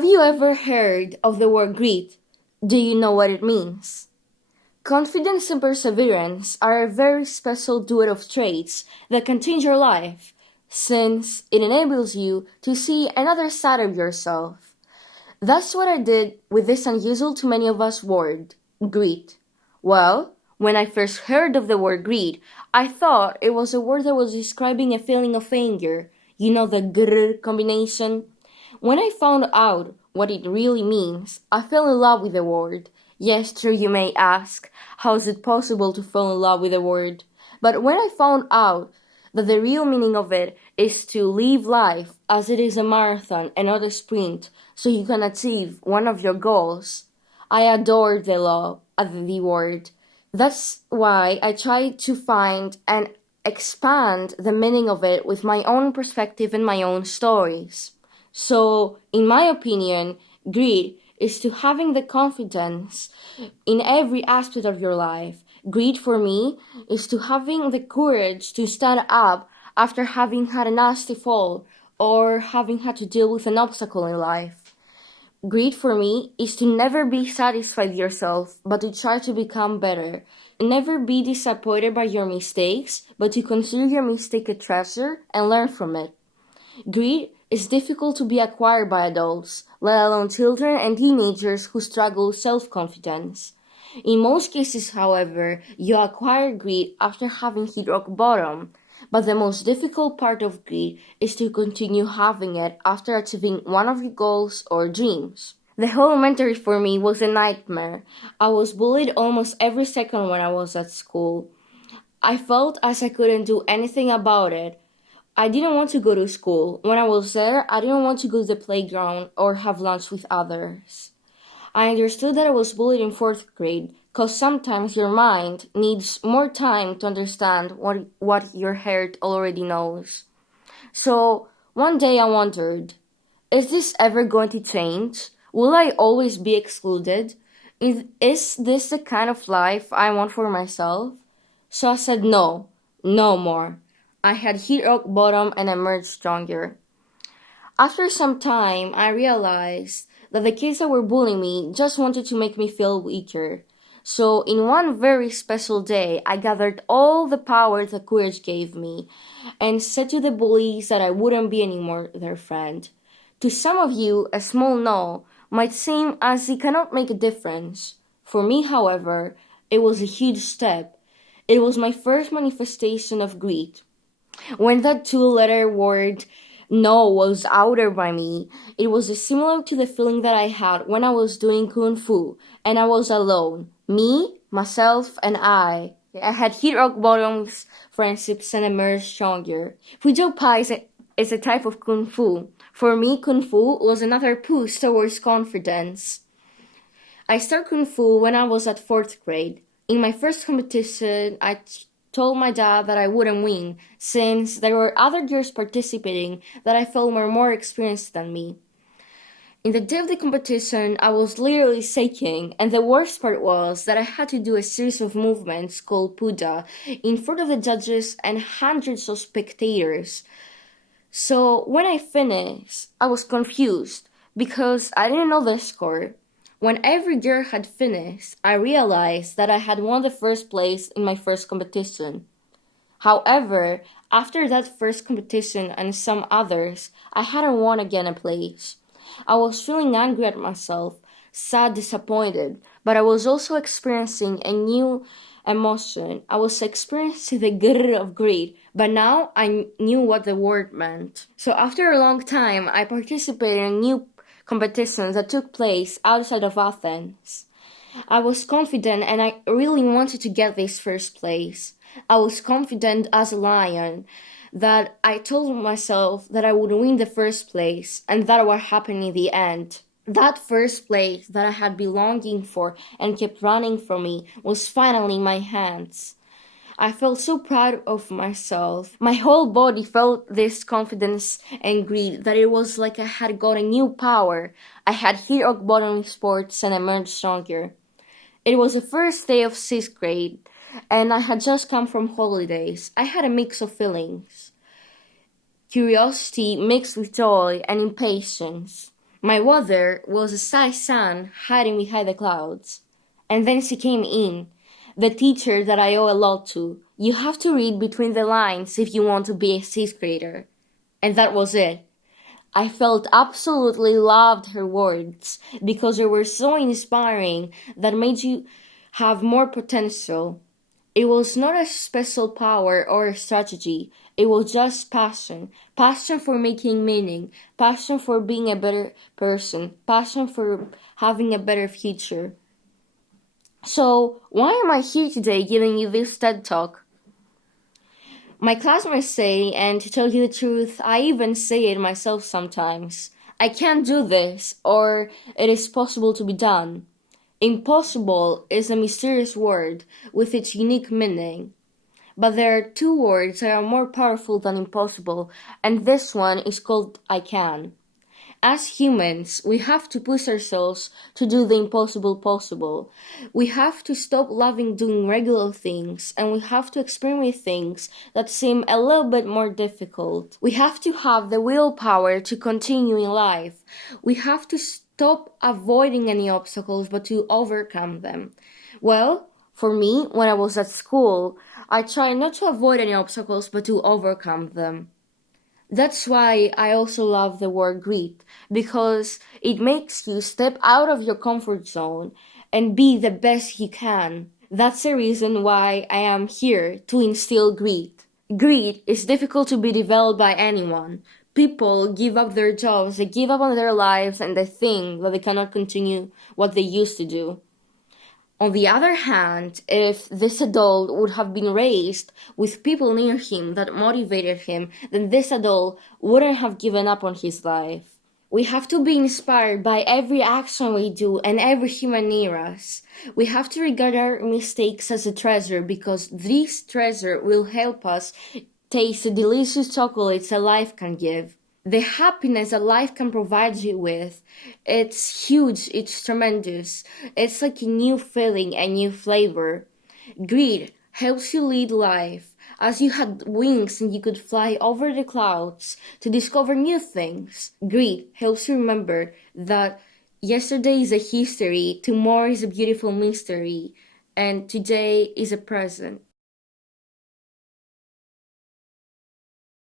Have you ever heard of the word greed? Do you know what it means? Confidence and perseverance are a very special duet of traits that can change your life, since it enables you to see another side of yourself. That's what I did with this unusual to many of us word, greed. Well, when I first heard of the word greed, I thought it was a word that was describing a feeling of anger. You know, the grr combination? When I found out what it really means, I fell in love with the word. Yes, true, you may ask, how is it possible to fall in love with a word? But when I found out that the real meaning of it is to live life as it is a marathon and not a sprint, so you can achieve one of your goals, I adored the word. That's why I tried to find and expand the meaning of it with my own perspective and my own stories. So, in my opinion, greed is to having the confidence in every aspect of your life. Greed for me is to having the courage to stand up after having had a nasty fall or having had to deal with an obstacle in life. Greed for me is to never be satisfied with yourself, but to try to become better. Never be disappointed by your mistakes, but to consider your mistake a treasure and learn from it. Greed is difficult to be acquired by adults, let alone children and teenagers who struggle with self-confidence. In most cases, however, you acquire greed after having hit rock bottom, but the most difficult part of greed is to continue having it after achieving one of your goals or dreams. The whole elementary for me was a nightmare. I was bullied almost every second when I was at school. I felt as I couldn't do anything about it. I didn't want to go to school. When I was there, I didn't want to go to the playground or have lunch with others. I understood that I was bullied in 4th grade, because sometimes your mind needs more time to understand what your heart already knows. So, one day I wondered, is this ever going to change? Will I always be excluded? Is this the kind of life I want for myself? So I said no more. I had hit rock bottom and emerged stronger. After some time, I realized that the kids that were bullying me just wanted to make me feel weaker. So, in one very special day, I gathered all the power that courage gave me and said to the bullies that I wouldn't be anymore their friend. To some of you, a small no might seem as it cannot make a difference. For me, however, it was a huge step. It was my first manifestation of greed. When that 2-letter word no was uttered by me, it was similar to the feeling that I had when I was doing Kung Fu and I was alone. Me, myself, and I. I had hit rock bottoms, friendships, and emerged stronger. Fuzhou Pai is a type of Kung Fu. For me, Kung Fu was another push towards confidence. I started Kung Fu when I was at 4th grade. In my first competition, I told my dad that I wouldn't win, since there were other girls participating that I felt were more experienced than me. In the day of the competition, I was literally shaking, and the worst part was that I had to do a series of movements called puja in front of the judges and hundreds of spectators. So when I finished, I was confused because I didn't know the score. When every girl had finished, I realized that I had won the first place in my first competition. However, after that first competition and some others, I hadn't won again a place. I was feeling angry at myself, sad, disappointed, but I was also experiencing a new emotion. I was experiencing the grrr of greed, but now I knew what the word meant. So after a long time, I participated in new competitions that took place outside of Athens. I was confident and I really wanted to get this first place. I was confident as a lion that I told myself that I would win the first place and that would happen in the end. That first place that I had been longing for and kept running from me was finally in my hands. I felt so proud of myself. My whole body felt this confidence and greed that it was like I had got a new power. I had hit rock bottom in sports and emerged stronger. It was the first day of 6th grade, and I had just come from holidays. I had a mix of feelings. Curiosity mixed with joy and impatience. My weather was a shy sun hiding behind the clouds. And then she came in, the teacher that I owe a lot to. You have to read between the lines if you want to be a sixth grader. And that was it. I felt absolutely loved her words because they were so inspiring that made you have more potential. It was not a special power or a strategy. It was just passion. Passion for making meaning. Passion for being a better person. Passion for having a better future. So, why am I here today giving you this TED Talk? My classmates say, and to tell you the truth, I even say it myself sometimes, I can't do this, or it is possible to be done. Impossible is a mysterious word with its unique meaning. But there are two words that are more powerful than impossible, and this one is called I can. As humans, we have to push ourselves to do the impossible possible. We have to stop loving doing regular things, and we have to experiment things that seem a little bit more difficult. We have to have the willpower to continue in life. We have to stop avoiding any obstacles but to overcome them. Well, for me, when I was at school, I tried not to avoid any obstacles but to overcome them. That's why I also love the word grit, because it makes you step out of your comfort zone and be the best you can. That's the reason why I am here to instill grit. Grit is difficult to be developed by anyone. People give up their jobs, they give up on their lives, and they think that they cannot continue what they used to do. On the other hand, if this adult would have been raised with people near him that motivated him, then this adult wouldn't have given up on his life. We have to be inspired by every action we do and every human near us. We have to regard our mistakes as a treasure because this treasure will help us taste the delicious chocolates a life can give. The happiness that life can provide you with, it's huge, it's tremendous. It's like a new feeling, a new flavor. Greed helps you lead life as you had wings and you could fly over the clouds to discover new things. Greed helps you remember that yesterday is a history, tomorrow is a beautiful mystery, and today is a present.